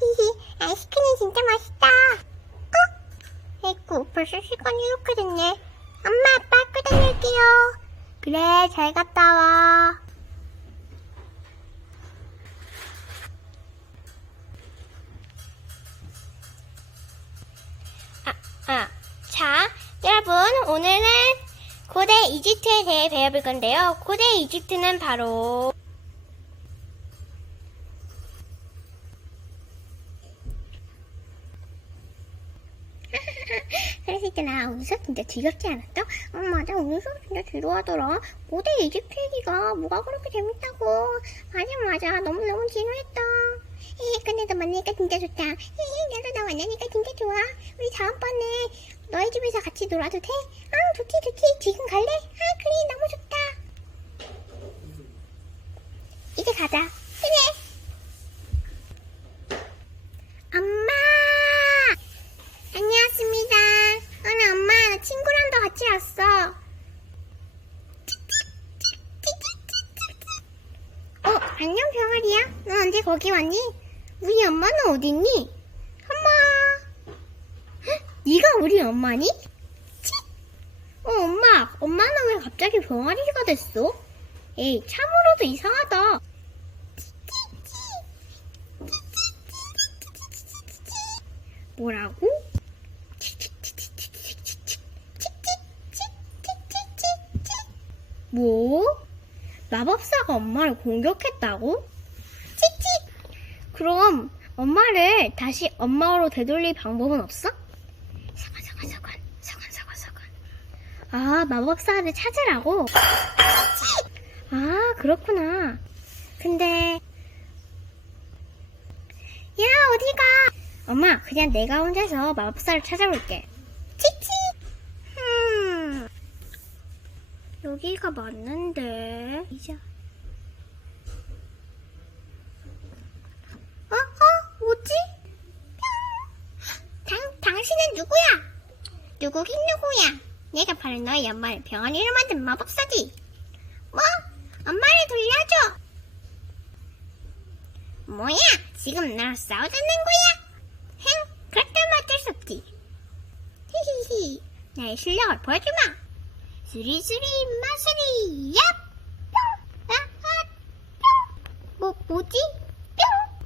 히히, 아이스크림 진짜 맛있다. 어? 아이고, 벌써 시간이 이렇게 됐네. 엄마, 아빠 다닐게요. 그래, 잘 갔다 와. 아, 아. 자, 여러분, 오늘은 고대 이집트에 대해 배워볼 건데요. 고대 이집트는 바로 그랬을 때나 웃어 진짜 지겹지 않았어? 어 맞아. 웃어 진짜 지루하더라. 고대 이집트 얘기가 뭐가 그렇게 재밌다고? 맞아 맞아. 너무너무 지루했다. 헤헤 근데 너 만나니까 진짜 좋다. 헤헤 나도 너 만나니까 진짜 좋아. 우리 다음번에 너희 집에서 같이 놀아도 돼? 아 좋지 좋지. 지금 갈래? 아 그래 너무 좋다. 이제 가자 그래 엄마 안녕하십니다. 오늘 엄마 나 친구랑도 같이 왔어. 어 안녕 병아리야. 너 언제 거기 왔니? 우리 엄마는 어딨니? 엄마. 헉, 네가 우리 엄마니? 치. 어 엄마. 엄마는 왜 갑자기 병아리가 됐어? 에이 참으로도 이상하다. 뭐라고? 뭐? 마법사가 엄마를 공격했다고? 치치! 그럼 엄마를 다시 엄마로 되돌릴 방법은 없어? 사관 사관 사관 사관 사관 사관 아 마법사를 찾으라고? 아 그렇구나 근데 야 어디가 엄마 그냥 내가 혼자서 마법사를 찾아볼게 치치 음 여기가 맞는데 이제 어? 어? 뭐지? 당, 당신은 누구야? 누구긴 누구야? 내가 바로 너의 엄마를 병아리로 만든 마법사지 뭐? 엄마를 돌려줘 뭐야? 지금 나랑 싸우자는 거야? 흥, 그렇다면 어쩔 수 없지. 히히히, 나의 실력을 보여주마. 수리수리 마수리, 얍! 뿅! 아, 아, 뿅! 뭐, 뭐지? 뿅!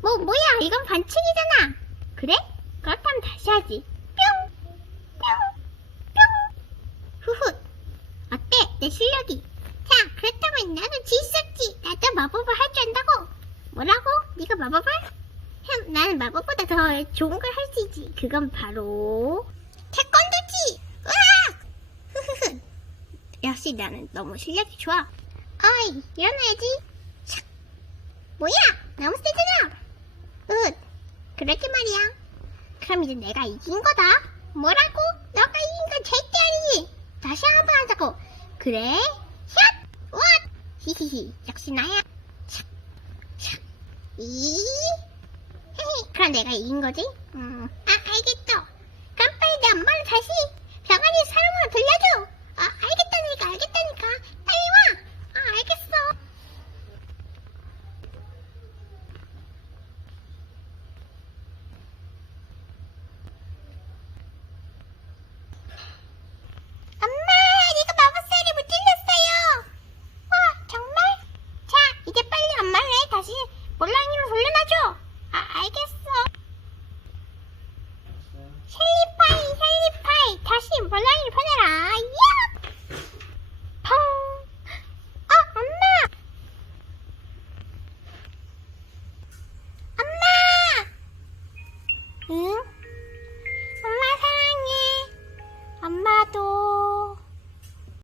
뭐, 뭐야, 이건 반칙이잖아. 그래? 그렇다면 다시 하지. 뿅! 뿅! 뿅! 후훗. 어때, 내 실력이? 자, 그렇다면 나도 지있었지. 나도 마법을 할 줄 안다고. 뭐라고? 네가 마법을? 흠, 나는 마법보다 더 좋은 걸 할 수 있지. 그건 바로 역시 나는 너무 실력이 좋아. 어이, 일어나야지. 샥. 뭐야? 너무 세잖아. 으, 그렇게 말이야. 그럼 이제 내가 이긴 거다. 뭐라고? 너가 이긴 건 절대 아니지. 다시 한 번 하자고. 그래? 샷! 왓! 히히히, 역시 나야. 샥, 샥. 이 헤헤, 그럼 내가 이긴 거지? 음,